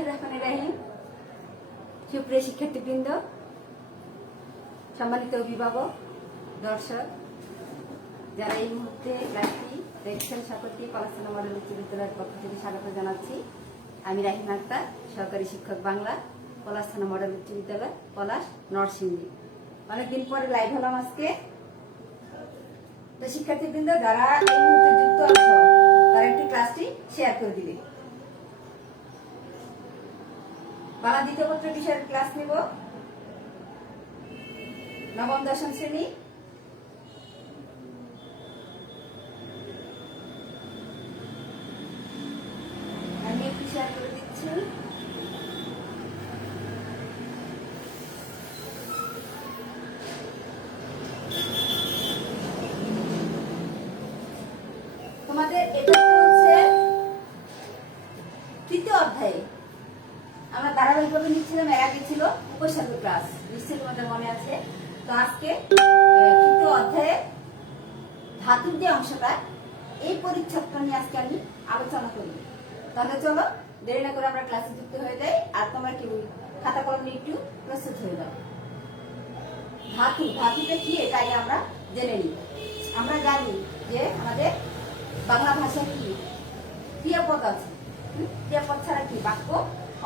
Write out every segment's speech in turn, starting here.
বিসমিল্লাহির রহমানির রহিম। সুপ্রিয় শিক্ষার্থীবৃন্দ, সম্মানিত অভিভাবক, দর্শক, যারা এই মুহূর্তে ক্লাসটি দেখছেন সকলকে পলাশথানা মডেল উচ্চ বিদ্যালয়ের পক্ষ থেকে স্বাগত জানাচ্ছি। আমি রাহিম আক্তার, সহকারী শিক্ষক বাংলা, পলাশথানা মডেল উচ্চ বিদ্যালয়, পলাশ, নরসিংদী। অনেকদিন পরে লাইভ হলাম আজকে। তো শিক্ষার্থীবৃন্দ, যারা এই মুহূর্তে যুক্ত আছো তারা একটি ক্লাসটি শেয়ার করে দিবে। বাংলা দ্বিতীয় পত্র বিষয়ের ক্লাস নিব, নবম দশম শ্রেণী। আমি একটু শেয়ার করে দিচ্ছি। তোমাদের এটা হচ্ছে তৃতীয় অধ্যায়ে আমরা ধারাবাহিকভাবে নিচ্ছিলাম। এর আগে ছিল উপসাগর ক্লাস, নিশ্চয়ই তোমাদের মনে আছে। তো আজকে তৃতীয় অধ্যায়ে ধাতুর যে অংশটা, এই পরিচ্ছেদটা নিয়ে আজকে আমি আলোচনা করি। তাহলে চলো দেরি না করে আমরা ক্লাসে যুক্ত হয়ে যাই। আর তোমরা কি খাতা কলম নিয়ে একটু প্রস্তুত হয়ে যাও। ধাতুটা কি এটা আগে আমরা জেনে নিই। আমরা জানি যে আমাদের বাংলা ভাষায় কি ক্রিয়াপদ আছে। ক্রিয়াপদ ছাড়া কি বাক্য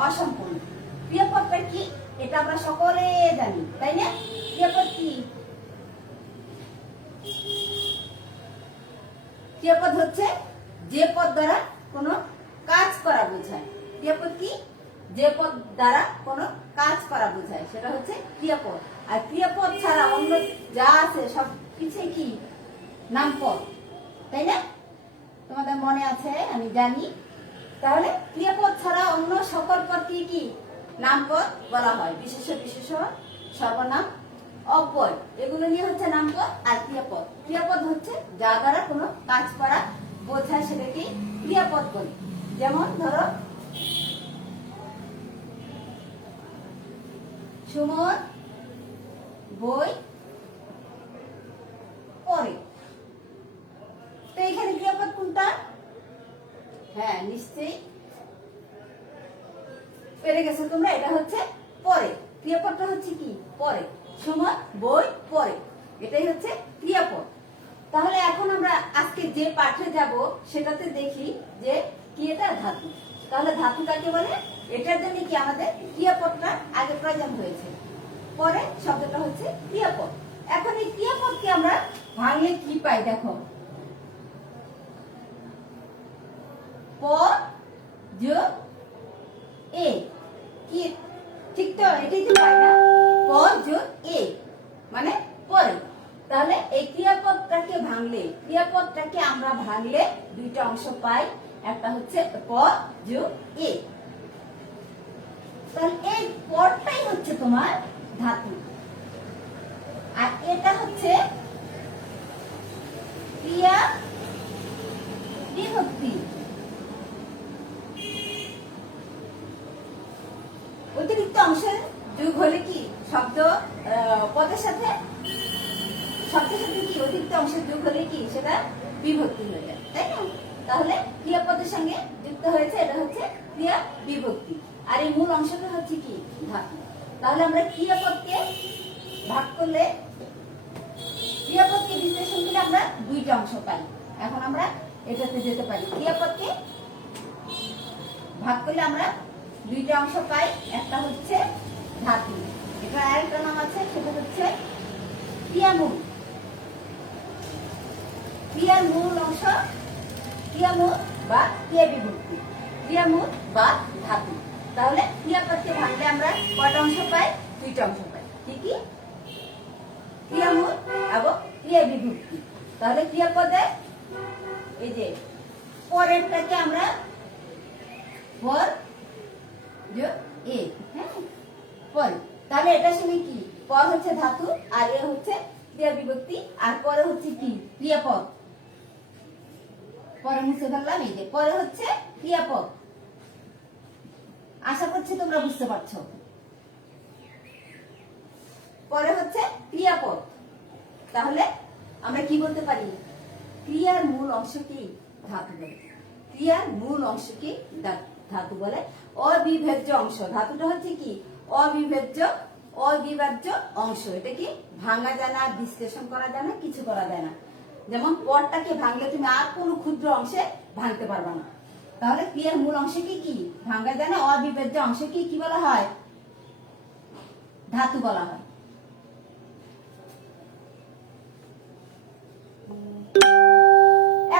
অসম্পূর্ণ। ক্রিয়াপদটা কি এটা আমরা সকলে জানি, তাই না? ক্রিয়াপদ কি? ক্রিয়াপদ হচ্ছে যে পদ দ্বারা কোনো কাজ করা বোঝায়। ক্রিয়াপদ কি? যে পদ দ্বারা কোনো কাজ করা বোঝায়, সেটা হচ্ছে ক্রিয়াপদ। আর ক্রিয়াপদ ছাড়া অন্য যা আছে সব কিছুই কি নামপদ, তাই না? তোমাদের মনে আছে আমি জানি। তাহলে ক্রিয়াপদ ছাড়া অন্য সকল পদকে কি নামপদ বলা হয়। বিশেষ্য, বিশেষণ, সর্বনাম, অব্যয়, এগুলো নিয়ে হচ্ছে নামপদ। আর ক্রিয়াপদ, ক্রিয়াপদ হচ্ছে যা দ্বারা কোনো কাজ করা বোঝায়, সেটাকে ক্রিয়াপদ বলি। যেমন ধরো, সুমন বই পড়ে। তো এখানে ক্রিয়াপদ কোনটা? হ্যাঁ, নিশ্চয়ই পেরে গেছো তোমরা। এটা হচ্ছে পড়ে। ক্রিয়াপদটা হচ্ছে কি? পড়ে। সুমন বই পড়ে, এটাই হচ্ছে ক্রিয়াপদ। তাহলে এখন আমরা আজকে যে পাঠে যাব সেটাতে দেখি যে কি এটা ধাতু। তাহলে ধাতু কাকে বলে? এটার জন্য কি আমাদের ক্রিয়াপদটা আগে প্রয়োজন হয়েছে, পরে শব্দটা হচ্ছে ক্রিয়াপদ। এখন এই ক্রিয়াপদকে আমরা ভাঙলে কি পাই দেখো। প যোগ এ, কি ঠিক তো? এটাই তো পাই না, প যোগ এ মানে পরে। তাহলে এই ক্রিয়াপদটাকে ভাঙলে, ক্রিয়াপদটাকে আমরা ভাঙলে দুইটা অংশ পাই। একটা হচ্ছে প যোগ এ। তাহলে এই পদটাই হচ্ছে তোমার ধাতু, আর এটা হচ্ছে ক্রিয়া বিভক্তি। অতিরিক্ত অংশের যোগ হলে কি শব্দ পদের সাথে, শব্দের সাথে কি অতিরিক্ত অংশের যোগ হলে কি সেটা বিভক্তি হয়ে যায়, তাই না? তাহলে ক্রিয়াপদের সঙ্গে যুক্ত হয়েছে, এটা হচ্ছে ক্রিয়া বিভক্তি। আর এই মূল অংশটা হচ্ছে কি ধাতু। তাহলে আমরা ক্রিয়াপদকে ভাগ করলে, ক্রিয়াপদকে বিশ্লেষণ করলে আমরা দুইটা অংশ পাই। এখন আমরা এটাতে যেতে পারি। ক্রিয়াপদকে ভাগ করলে আমরা দুইটা অংশ পাই। একটা হচ্ছে ধাতু, এটা আরেকটা নাম আছে, সেটা হচ্ছে ক্রিয়ামূল। ক্রিয়ার মূল অংশ ক্রিয়ামূল বা ক্রিয়া বিভক্তি, ক্রিয়ামূল বা ধাতু। তাহলে ক্রিয়াপদকে ভাঙলে আমরা কয়টা অংশ পাই? দুইটা অংশ পাই। কি কি? ক্রিয়ামূল এবং ক্রিয়া বিভক্তি। তাহলে ক্রিয়াপদে এই যে পরেরটাকে আমরা পর যোগ এ, হ্যাঁ পরে। তাহলে এটার সঙ্গে কি? পর হচ্ছে ধাতু, আর এ হচ্ছে ক্রিয়া বিভক্তি, আর পরে হচ্ছে কি ক্রিয়াপদ। পরে মুছে ফেললাম। এই যে পরে হচ্ছে ক্রিয়াপদ। আশা করছি তোমরা বুঝতে পারছো। পরে হচ্ছে ক্রিয়াপদ। তাহলে আমরা কি বলতে পারি? ক্রিয়ার মূল অংশ কি ধাতু বলে। ক্রিয়ার মূল অংশ কি ধাতু। ধাতু বলে অবিভাজ্য অংশ। ধাতুটা হচ্ছে কি অবিভাজ্য অংশ। এটা কি ভাঙা যায় না, বিশ্লেষণ করা যায় না, কিছু করা যায় না। যেমন পটটাকে ভাঙলে তুমি আর কোনো ক্ষুদ্র অংশে ভাঙতে পারবে না। তাহলে ক্রিয়ার মূল অংশকে কি ভাঙা যায় না, অবিভাজ্য অংশকে কি বলা হয়, ধাতু বলা হয়।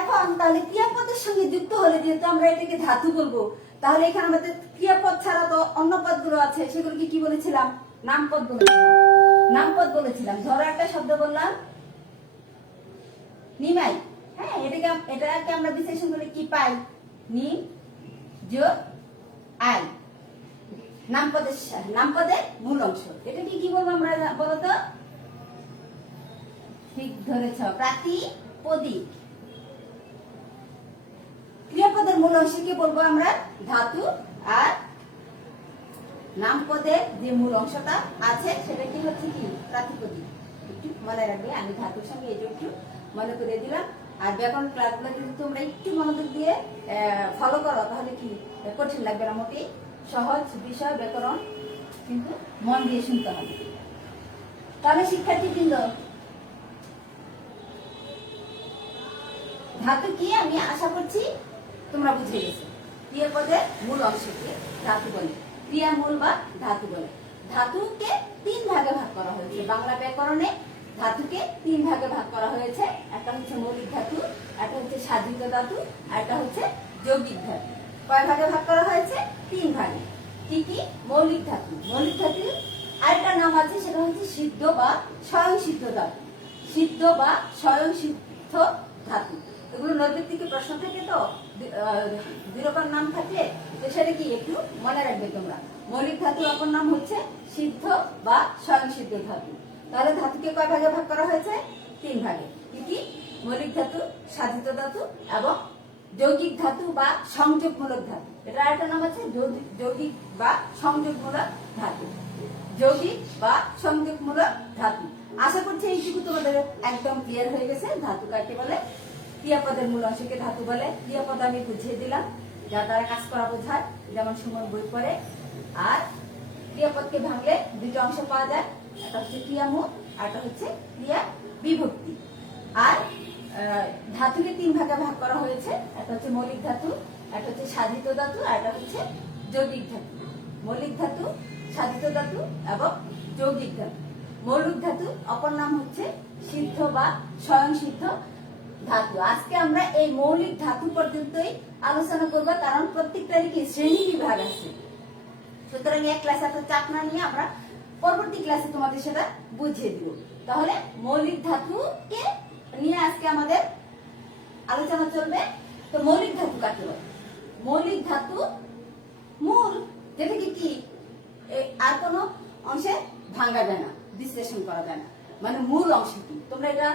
এখন তাহলে ক্রিয়াপদের সঙ্গে যুক্ত হলে যেহেতু আমরা এটাকে ধাতু বলবো, তাহলে এখানে আমাদের ক্রিয়াপদ ছাড়া তো অন্য পদগুলো আছে, সেগুলোকে কি বলেছিলাম, নামপদ বলেছিলাম। ধরো একটা শব্দ বললাম নিমাই, হ্যাঁ, এটাকে আমরা বিশ্লেষণ করে কি পাই, নি যোগ আই, নামপদের মূল অংশ। এটাকে কি বলবো আমরা বলতো, ঠিক ধরেছ, প্রাতিপদিক। ক্রিয়াপদের মূল অংশকে বলবো আমরা ধাতু, আর নামপদের যে মূল অংশটা আছে সেটা কি হচ্ছে কি প্রাতিপদিক। একটু মনে রাখবে, আমি ধাতুর সঙ্গে এটা একটু মনে করে দিলাম। আর ব্যাকরণ ক্লাসগুলো যদি তোমরা একটু মনোযোগ দিয়ে ফলো করো তাহলে কি কঠিন লাগবে না, মোটেই সহজ বিষয় ব্যাকরণ, কিন্তু মন দিয়ে শুনতে হবে। তাহলে শিক্ষার্থীবৃন্দ, ধাতু কি আমি আশা করছি তোমরা বুঝে গেছো। ক্রিয়াপদের মূল অংশকে ধাতু বলে, ক্রিয়ার মূল বা ধাতু বলে। ধাতুকে 3 ভাগে ভাগ করা হয়েছে বাংলা ব্যাকরণে। ধাতুকে 3 ভাগে ভাগ করা হয়েছে। একটা হচ্ছে মৌলিক ধাতু, একটা হচ্ছে সাধিত ধাতু, আর একটা হচ্ছে যৌগিক ধাতু। কয় ভাগে ভাগ করা হয়েছে? 3 ভাগে। কি কি? মৌলিক ধাতু। মৌলিক ধাতুর আরেকটা নাম আছে, সেটা হচ্ছে সিদ্ধ বা স্বয়ংসিদ্ধ ধাতু। সিদ্ধ বা স্বয়ংসিদ্ধ ধাতু, এগুলো নৈর্ব্যক্তিক প্রশ্ন থেকে তো দুরকম নাম থাকে, তো সেটা কি একটু মনে রাখবে তোমরা। মৌলিক ধাতুর অপর নাম হচ্ছে সিদ্ধ বা স্বয়ংসিদ্ধ ধাতু। তাহলে ধাতুকে কয় ভাগে ভাগ করা হয়েছে? 3 ভাগে। কি কি? মৌলিক ধাতু, সাধিত ধাতু এবং যৌগিক ধাতু বা সংযোগমূলক ধাতু। এটা একটা নাম আছে যৌগিক বা সংযোগমূলক ধাতু। যৌগিক বা সংযোগমূলক ধাতু। আশা করছি এইটুকু তোমাদের একদম ক্লিয়ার হয়ে গেছে। ধাতু কাকে বলে, ক্রিয়াপদের মূল অংশকে ধাতু বলে। ক্রিয়াপদ আমি বুঝিয়ে দিলাম, যার দ্বারা কাজ করা বোঝায়, যেমন সুমন বই পড়ে। আর ক্রিয়াপদকে ভাঙলে 2টা অংশ পাওয়া যায়, একটা হচ্ছে ক্রিয়ামূল আর একটা হচ্ছে ক্রিয়া বিভক্তি। আর ধাতুকে 3 ভাগে ভাগ করা হয়েছে, একটা হচ্ছে মৌলিক ধাতু, একটা হচ্ছে সাধিত ধাতু, আর একটা হচ্ছে যৌগিক ধাতু। মৌলিক ধাতু, সাধিত ধাতু এবং যৌগিক ধাতু। মৌলিক ধাতু অপর নাম হচ্ছে সিদ্ধ বা স্বয়ংসিদ্ধ ধাতু। আজকে আমরা এই মৌলিক ধাতু পর্যন্তই আলোচনা করব, কারণ প্রত্যেকটারই কি শ্রেণী বিভাগ আছে। সুতরাং এক ক্লাসে এত চাপ না নিয়ে আমরা পরবর্তী ক্লাসে তোমাদের সেটা বুঝিয়ে দিব। তাহলে মৌলিক ধাতুকে নিয়ে আজকে আমাদের আলোচনা চলবে। তো মৌলিক ধাতু কাকে বলে? মৌলিক ধাতু মূল, যেটাকে কি আর কোনো অংশে ভাঙা যায় না, বিশ্লেষণ করা যায় না, মানে মূল অংশ কি। তোমরা এটা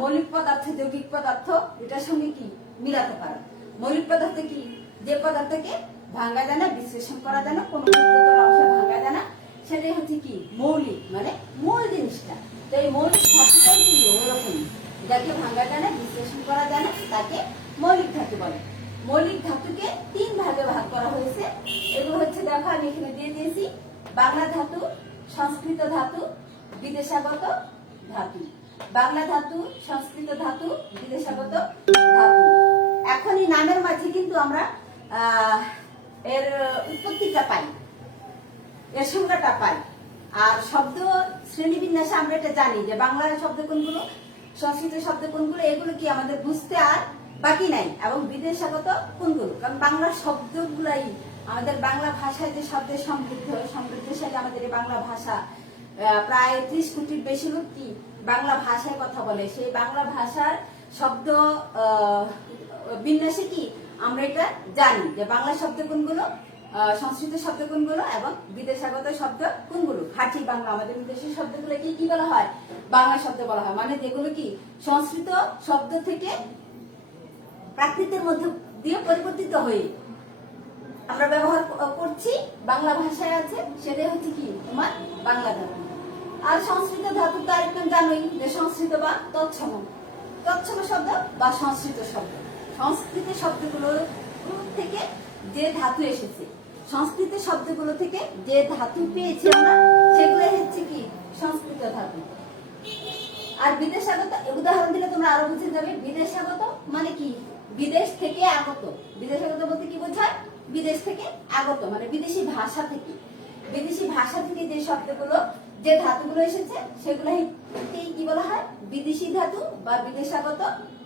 মৌলিক পদার্থ, যৌগিক পদার্থ এটার সঙ্গে কি মিলাতে পারো। মৌলিক পদার্থ কি? যে পদার্থকে ভাঙা যায় না, বিশ্লেষণ করা যায় না, কোনো ক্ষুদ্রতর অংশে ভাঙা যায় না, সেটাই হচ্ছে কি মৌলিক, মানে মূল জিনিসটা। তো এই মৌলিক ধাতুটাই কি ওরকমই, যাকে ভাঙা যায় না, বিশ্লেষণ করা যায় না, তাকে মৌলিক ধাতু বলে। মৌলিক ধাতুকে 3 ভাগে ভাগ করা হয়েছে। এগুলো হচ্ছে, দেখো আমি এখানে দিয়ে দিয়েছি, বাংলা ধাতু, সংস্কৃত ধাতু, বিদেশাগত ধাতু। বাংলা ধাতু, সংস্কৃত ধাতু, বিদেশাগত ধাতু। এখন এই নামের মাঝে কিন্তু আমরা এর উৎপত্তিটা পাই, এর সংজ্ঞাটা পাই। আর শব্দ শ্রেণীবিন্যাসে আমরা এটা জানি যে বাংলার শব্দ কোনগুলো, সংস্কৃত শব্দ কোনগুলো, এগুলো কি আমাদের বুঝতে আর বাকি নাই। এবং বিদেশাগত কোনগুলো, কারণ বাংলার শব্দগুলাই আমাদের বাংলা ভাষায় যে শব্দের সমৃদ্ধশালী আমাদের এই বাংলা ভাষা, প্রায় 30 কোটির বেশি লোক কি বাংলা ভাষায় কথা বলে। সেই বাংলা ভাষার শব্দ বিন্যাসে কি আমরা এটা জানি যে বাংলা শব্দ কোনগুলো, সংস্কৃত শব্দ কোনগুলো এবং বিদেশাগত শব্দ কোনগুলো। খাঁটি বাংলা, আমাদের বিদেশি শব্দগুলো কি বলা হয়? বাংলা শব্দ বলা হয়। মানে যেগুলো কি সংস্কৃত শব্দ থেকে প্রাকৃতের মধ্যে দিয়ে পরিবর্তিত হয়ে আমরা ব্যবহার করছি, বাংলা ভাষায় আছে, সেটাই হচ্ছে কি তোমার বাংলা ধাতু। আর সংস্কৃত ধাতু তো আরেকজন জানোই যে সংস্কৃত বা তৎসম, তৎসম শব্দ বা সংস্কৃত শব্দ। সংস্কৃত শব্দগুলো থেকে যে ধাতু এসেছে, সংস্কৃত শব্দগুলো থেকে যে ধাতু পেয়েছি আমরা সেগুলো হচ্ছে কি সংস্কৃত ধাতু। আর বিদেশাগত উদাহরণ দিলে তোমরা আরো বুঝে যাবে। বিদেশাগত মানে কি, বিদেশ থেকে আগত। বিদেশাগত বলতে কি বোঝায়, বিদেশ থেকে আগত মানে বিদেশি ভাষা থেকে। বিদেশি ভাষা থেকে যে শব্দগুলো যে ধাতুগুলো এসেছে সেগুলো কি বলা হয়, বিদেশি ধাতু বা বিদেশাগত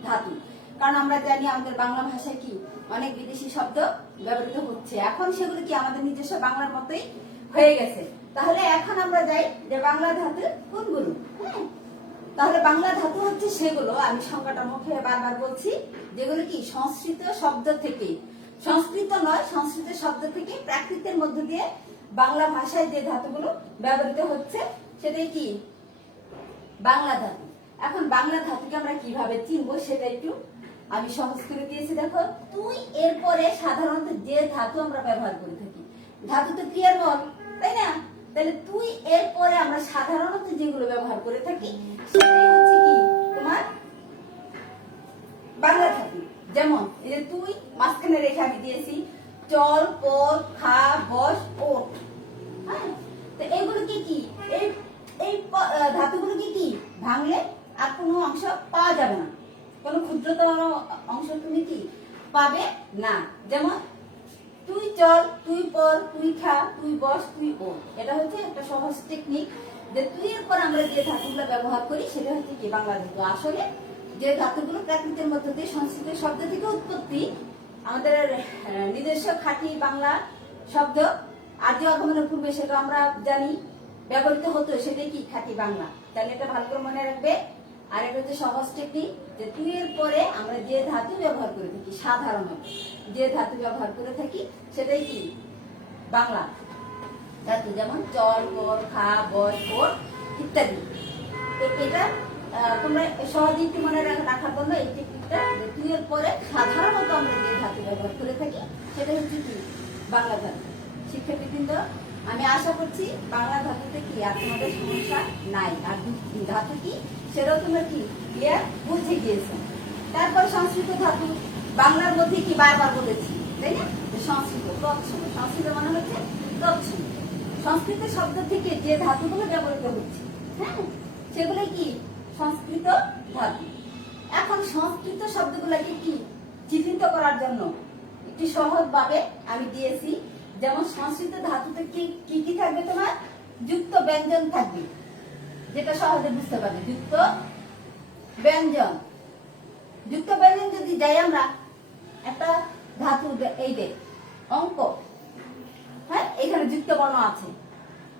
ধাতু। কারণ আমরা জানি আমাদের বাংলা ভাষায় কি অনেক বিদেশি শব্দ ব্যবহৃত হচ্ছে, এখন সেগুলো কি আমাদের নিজস্ব বাংলার মতোই হয়ে গেছে। তাহলে এখন আমরা যাই যে বাংলা ধাতু কোনগুলো। হ্যাঁ, তাহলে বাংলা ধাতু হচ্ছে সেগুলো, আমি সংজ্ঞাটা মুখে বারবার বলছি, যেগুলো কি সংস্কৃত শব্দ থেকে, সংস্কৃত নয় সংস্কৃত শব্দ থেকে প্রাকৃতের মধ্য দিয়ে বাংলা ভাষায় যে ধাতুগুলো ব্যবহৃত হচ্ছে সেটাই কি বাংলা ধাতু। এখন বাংলা ধাতুকে আমরা কিভাবে চিনবো সেটা একটু আমি সহজ করে দিয়েছি। দেখো, তুই এরপরে সাধারণত যে ধাতু আমরা ব্যবহার করে থাকি, ধাতু তো ক্রিয়ার বল, তাই না? তাহলে তুই এরপরে আমরা সাধারণত যেগুলো ব্যবহার করে থাকি সেটাই হচ্ছে কি তোমার বাংলা ধাতু। যেমন এই যে তুই মাঝখানে রেখে আমি দিয়েছি চল, পর, খা, বস, ওঠ। হ্যাঁ, তো এইগুলো কি কি এই এই ধাতুগুলো কি ভাঙলে আর কোনো অংশ পাওয়া যাবে না, কোনো ক্ষুদ্রতম অংশ তুমি কি পাবে না। যেমন তুই চল, তুই পর, তুই খা, তুই বস, তুই ওঠ। এটা হচ্ছে একটা সহজ টেকনিক যে তুই এর পর আমরা যে ধাতুগুলো ব্যবহার করি সেটা হচ্ছে কি বাংলা ধাতু। আসলে যে ধাতুগুলো প্রাকৃতের মধ্য দিয়ে সংস্কৃত শব্দ থেকে উৎপত্তি, আমাদের নিজস্ব খাঁটি বাংলা শব্দ আর্য আগমনের পূর্বে সেটা আমরা জানি ব্যবহৃত হতো, সেটাই কি খাঁটি বাংলা। তাহলে এটা ভালো করে মনে রাখবে। আর এটা হচ্ছে সহজ টেকনিক যে তুই এর পরে আমরা যে ধাতু ব্যবহার করে থাকি, সাধারণত যে ধাতু ব্যবহার করে থাকি সেটাই কি বাংলা ধাতু। যেমন চল, পর, খা, বস, ওঠ ইত্যাদি। এটা তোমরা সহজেই একটু মনে রাখার জন্য এই টেকনিকটা যে তুই এর পরে সাধারণত আমরা যে ধাতু ব্যবহার করে থাকি সেটা হচ্ছে কি বাংলা ধাতু। শিক্ষার্থীবৃন্দ, আমি আশা করছি বাংলা ধাতুতে কি আর তোমাদের সমস্যা নাই। আর ধাতু কি সেটাও তোমরা কি ক্লিয়ার বুঝে গিয়েছো। তারপর সংস্কৃত ধাতু, বাংলার মধ্যে কি বারবার বলেছি তাই না, সংস্কৃত তৎসম। সংস্কৃত মানে হচ্ছে তৎসম, সংস্কৃত শব্দ থেকে যে ধাতুগুলো ব্যবহৃত হচ্ছে, হ্যাঁ, সেগুলো কি সংস্কৃত ধাতু। এখন সংস্কৃত শব্দগুলোকে কি চিহ্নিত করার জন্য একটি সহজ ভাবে আমি দিয়েছি। যেমন সংস্কৃত ধাতুতে কি কি থাকবে, তোমার যুক্ত ব্যঞ্জন থাকবে, যেটা সহজে বুঝতে পারবে। যুক্ত ব্যঞ্জন, যুক্ত ব্যঞ্জন যদি যাই আমরা একটা ধাতু, এই যে অঙ্ক, হ্যাঁ, এখানে যুক্ত বর্ণ আছে,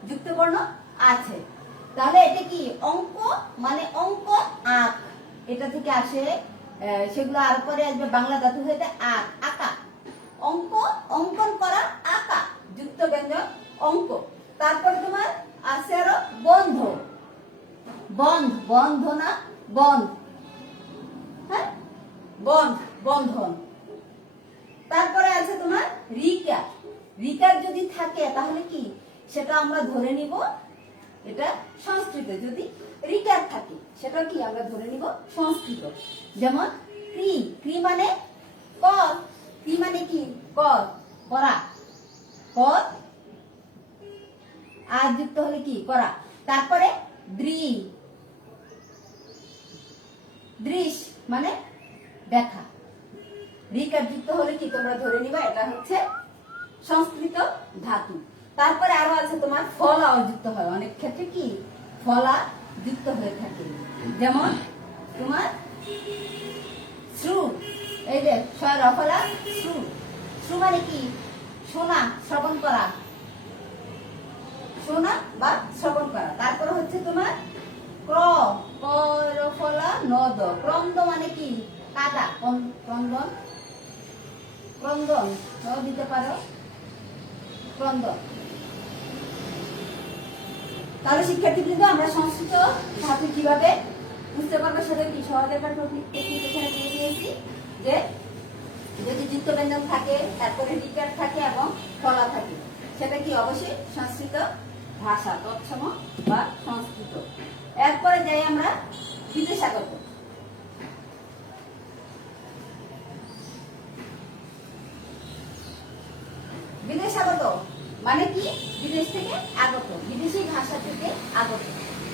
যুক্ত বর্ণ আছে, তাহলে এটা কি অঙ্ক মানে অঙ্ক আঁক, এটা থেকে আসে সেগুলো আর পরে আসবে বাংলা ধাতু হয়ে আঁক, আঁকা, অঙ্ক, অঙ্কন করা, আঁকা, যুক্ত ব্যঞ্জন অঙ্ক। তারপরে তোমার আছে আরো বন্ধ, বন্ধ, বন্ধ না বন্ধ, হ্যাঁ, বন্ধ, বন্ধন। তারপরে আছে তোমার রিকার, রিকার যদি থাকে তাহলে কি সেটা আমরা ধরে নিব এটা সংস্কৃত। যদি রিকার থাকে সেটা কি আমরা ধরে নিব সংস্কৃত। যেমন ক্রি, ক্রি মানে কর, ক্রি মানে কি কর, করা, কর আর যুক্ত হলে কি করা। তারপরে দ্রি, দৃশ মানে দেখা, রিকার যুক্ত হলে কি তোমরা ধরে নিবা এটা হচ্ছে সংস্কৃত ধাতু। তারপরে আরো আছে তোমার ফলা যুক্ত হয়, অনেক ক্ষেত্রে কি ফলা যুক্ত হয়ে থাকে। যেমন তোমার শ্রু, এই যে রফলা শ্রু, শ্রু মানে কি শোনা, শ্রবণ করা, শোনা বা শ্রবণ করা। তারপরে হচ্ছে তোমার ক্র, রফলা নদ, ক্রন্দ মানে কি কাদা, ক্রন্দন, ক্রন্দন দিতে পারো, ক্রন্দন। তাহলে শিক্ষার্থীবৃন্দ, আমরা সংস্কৃত ধাতু কিভাবে বুঝতে পারবো সেটা কি সহজ একটা টেকনিক এখানে দিয়ে দিয়েছি। যে যদি যুক্ত ব্যঞ্জন থাকে, তারপরে রিকার থাকে এবং ফলা থাকে, সেটা কি অবশ্যই সংস্কৃত ভাষা, তৎসম বা সংস্কৃত। এরপরে যাই আমরা বিদেশাগত। বিদেশাগত মানে কি? বিদেশ থেকে আগত, বিদেশি ভাষা থেকে আগত।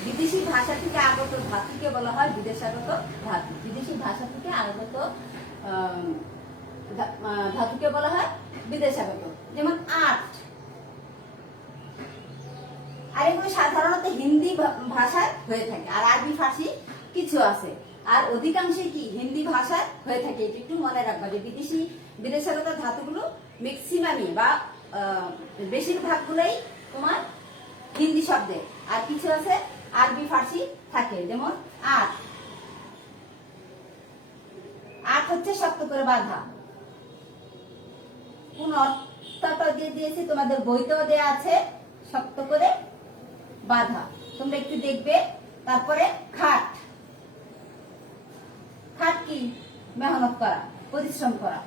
বিদেশি ভাষা থেকে আগত ধাতুকে বলা হয় বিদেশাগত ধাতু। বিদেশি ভাষা থেকে আগত ধাতুকে বলা হয় বিদেশাগত। যেমন আর্ট, আর এগুলো সাধারণত হিন্দি ভাষায় হয়ে থাকে, আর আরবি ফার্সি কিছু আছে, আর অধিকাংশই কি হিন্দি ভাষায় হয়ে থাকে। এটা একটু মনে রাখবা যে বিদেশাগত ধাতুগুলো ম্যাক্সিমামই বা বেশিরভাগ গুলোই তোমার হিন্দি শব্দে, আর কিছু আছে আরবি ফার্সি থাকে। যেমন আট, আট হচ্ছে শক্ত করে বাঁধা। কোন অর্থটা দিয়ে দিয়েছি তোমাদের বইতেও দেয়া আছে, শক্ত করে বাঁধা, তোমরা একটু দেখবে। তারপরে খাট, খাট কি? মেহনত করা, পরিশ্রম করা,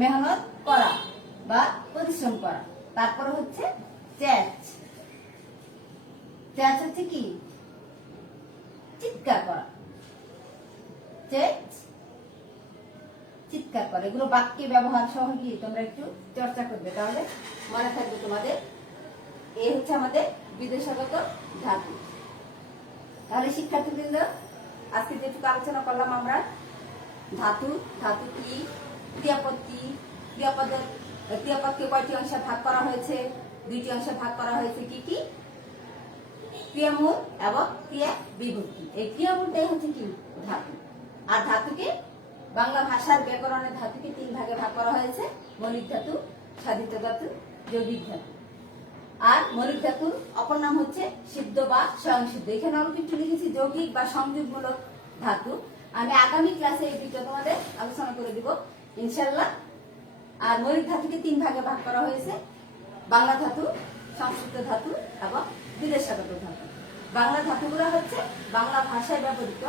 মেহনত করা বা পরিশ্রম করা। তারপরে হচ্ছে চ্যাচ, চ্যাচ হচ্ছে কি? চিৎকার করা, চ্যাচ চিৎকার করা। এগুলো বাক্যে ব্যবহার সহ কি তোমরা একটু চর্চা করবে, তাহলে মনে থাকবে তোমাদের। এই হচ্ছে আমাদের বিদেশাগত ধাতু। তাহলে শিক্ষার্থীবৃন্দ, আজকে যেটুকু আলোচনা করলাম আমরা, ধাতু, ধাতু কি, ক্রিয়াপদ কি, ক্রিয়াপদকে কয়টি অংশে ভাগ করা হয়েছে? দুইটি অংশে ভাগ করা হয়েছে। কি কি? ক্রিয়ামূল এবং ক্রিয়া বিভক্তি। এই ক্রিয়ামূলটাই হচ্ছে কি? ধাতু। আর ধাতুকে বাংলা ভাষার ব্যাকরণের ধাতুকে তিন ভাগে ভাগ করা হয়েছে: মৌলিক ধাতু, সাধিত ধাতু, যৌগিক ধাতু। আর মৌলিক ধাতুর অপর নাম হচ্ছে সিদ্ধ বা স্বয়ংসিদ্ধ। এখানে অল্প একটু লিখেছি যৌগিক বা সংযোগমূলক ধাতু। আমি আগামী ক্লাসে এই বিষয়ে তোমাদের আলোচনা করে দিব ইনশাল্লাহ। আর মৌলিক ধাতুকে তিন ভাগে ভাগ করা হয়েছে: বাংলা ধাতু, সংস্কৃত ধাতু এবং বিদেশাগত ধাতু। বাংলা ধাতুগুলো হচ্ছে বাংলা ভাষায় ব্যবহৃত,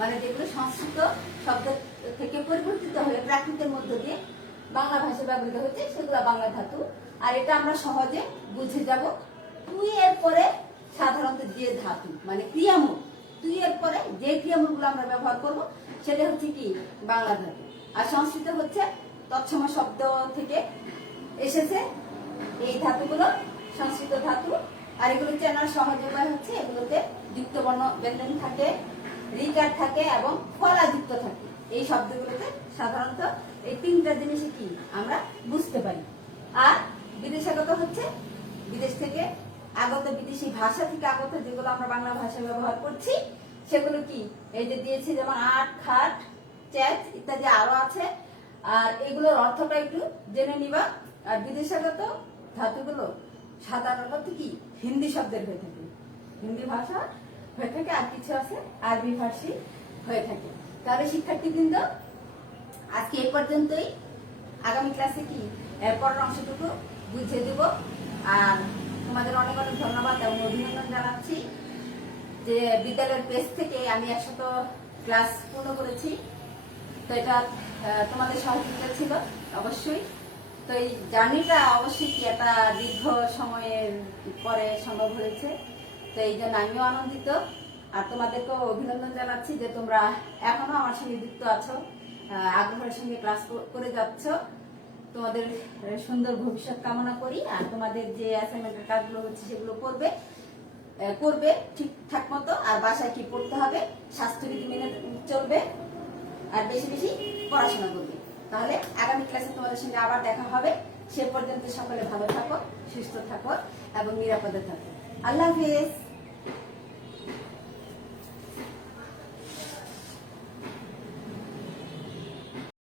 মানে যেগুলো সংস্কৃত শব্দ থেকে পরিবর্তিত হয়ে প্রাকৃতের মধ্য দিয়ে বাংলা ভাষায় ব্যবহৃত হচ্ছে, সেগুলো বাংলা ধাতু। আর এটা আমরা সহজে বুঝে যাব। তুই এর পরে সাধারণত যে ধাতু মানে ক্রিয়ামূল, তুই এর পরে যে ক্রিয়ামূলগুলো আমরা ব্যবহার করব সেটা হচ্ছে কি? বাংলা ধাতু। আর সংস্কৃত হচ্ছে তৎসম শব্দ থেকে এসেছে এই ধাতুগুলো, সংস্কৃত ধাতু। আর এগুলো চেনার সহজ উপায় হচ্ছে এগুলোতে যুক্ত বর্ণ ব্যঞ্জন থাকে, রিকার থাকে এবং ফলাযুক্ত থাকে। এই শব্দগুলোতে সাধারণত এই তিনটা জিনিসই কি আমরা বুঝতে পারি। আর বিদেশাগত হচ্ছে বিদেশ থেকে আগত, বিদেশি ভাষা থেকে আগত যেগুলো আমরা বাংলা ভাষায় ব্যবহার করছি সেগুলো কি? এই যে দিয়েছি, যেমন আট, খাট, চ্যাচ ইত্যাদি আরো আছে। আর এগুলোর অর্থটা একটু জেনে নিবা। আর বিদেশাগত ধাতুগুলো সাধারণত কি হিন্দি শব্দের হয়ে থাকে, হিন্দি ভাষা হয়ে থাকে, আর কিছু আছে আরবি ফার্সি হয়ে থাকে। তাহলে শিক্ষার্থীবৃন্দ, আজকে এই পর্যন্তই। আগামী ক্লাসে কি এরপরের অংশটুকু বুঝিয়ে দেব। আর তোমাদের অনেক অনেক ধন্যবাদ এবং অভিনন্দন জানাচ্ছি যে বিদ্যালয়ের পেজ থেকে আমি 100 ক্লাস পূর্ণ করেছি। তো এটা তোমাদের সহযোগিতা ছিল অবশ্যই। তো এই জার্নিটা অবশ্যই কি একটা দীর্ঘ সময়ের পরে সম্ভব হয়েছে। তো এই জন্য আমিও আনন্দিত, আর তোমাদেরকেও অভিনন্দন জানাচ্ছি যে তোমরা এখনো আমার সঙ্গে যুক্ত আছো, আগ্রহের সঙ্গে ক্লাস করে যাচ্ছ। তোমাদের সুন্দর ভবিষ্যৎ কামনা করি। আর তোমাদের যে অ্যাসাইনমেন্টের কাজগুলো হচ্ছে সেগুলো করবে ঠিকঠাক মতো। আর বাসায় কি পড়তে হবে, স্বাস্থ্যবিধি মেনে চলবে, আর বেশি বেশি পড়াশোনা করবে। তাহলে আগামী ক্লাসে তোমাদের সঙ্গে আবার দেখা হবে। সে পর্যন্ত সকলে ভালো থাকো, সুস্থ থাকো এবং নিরাপদে থাকো। আল্লাহ হাফেজ।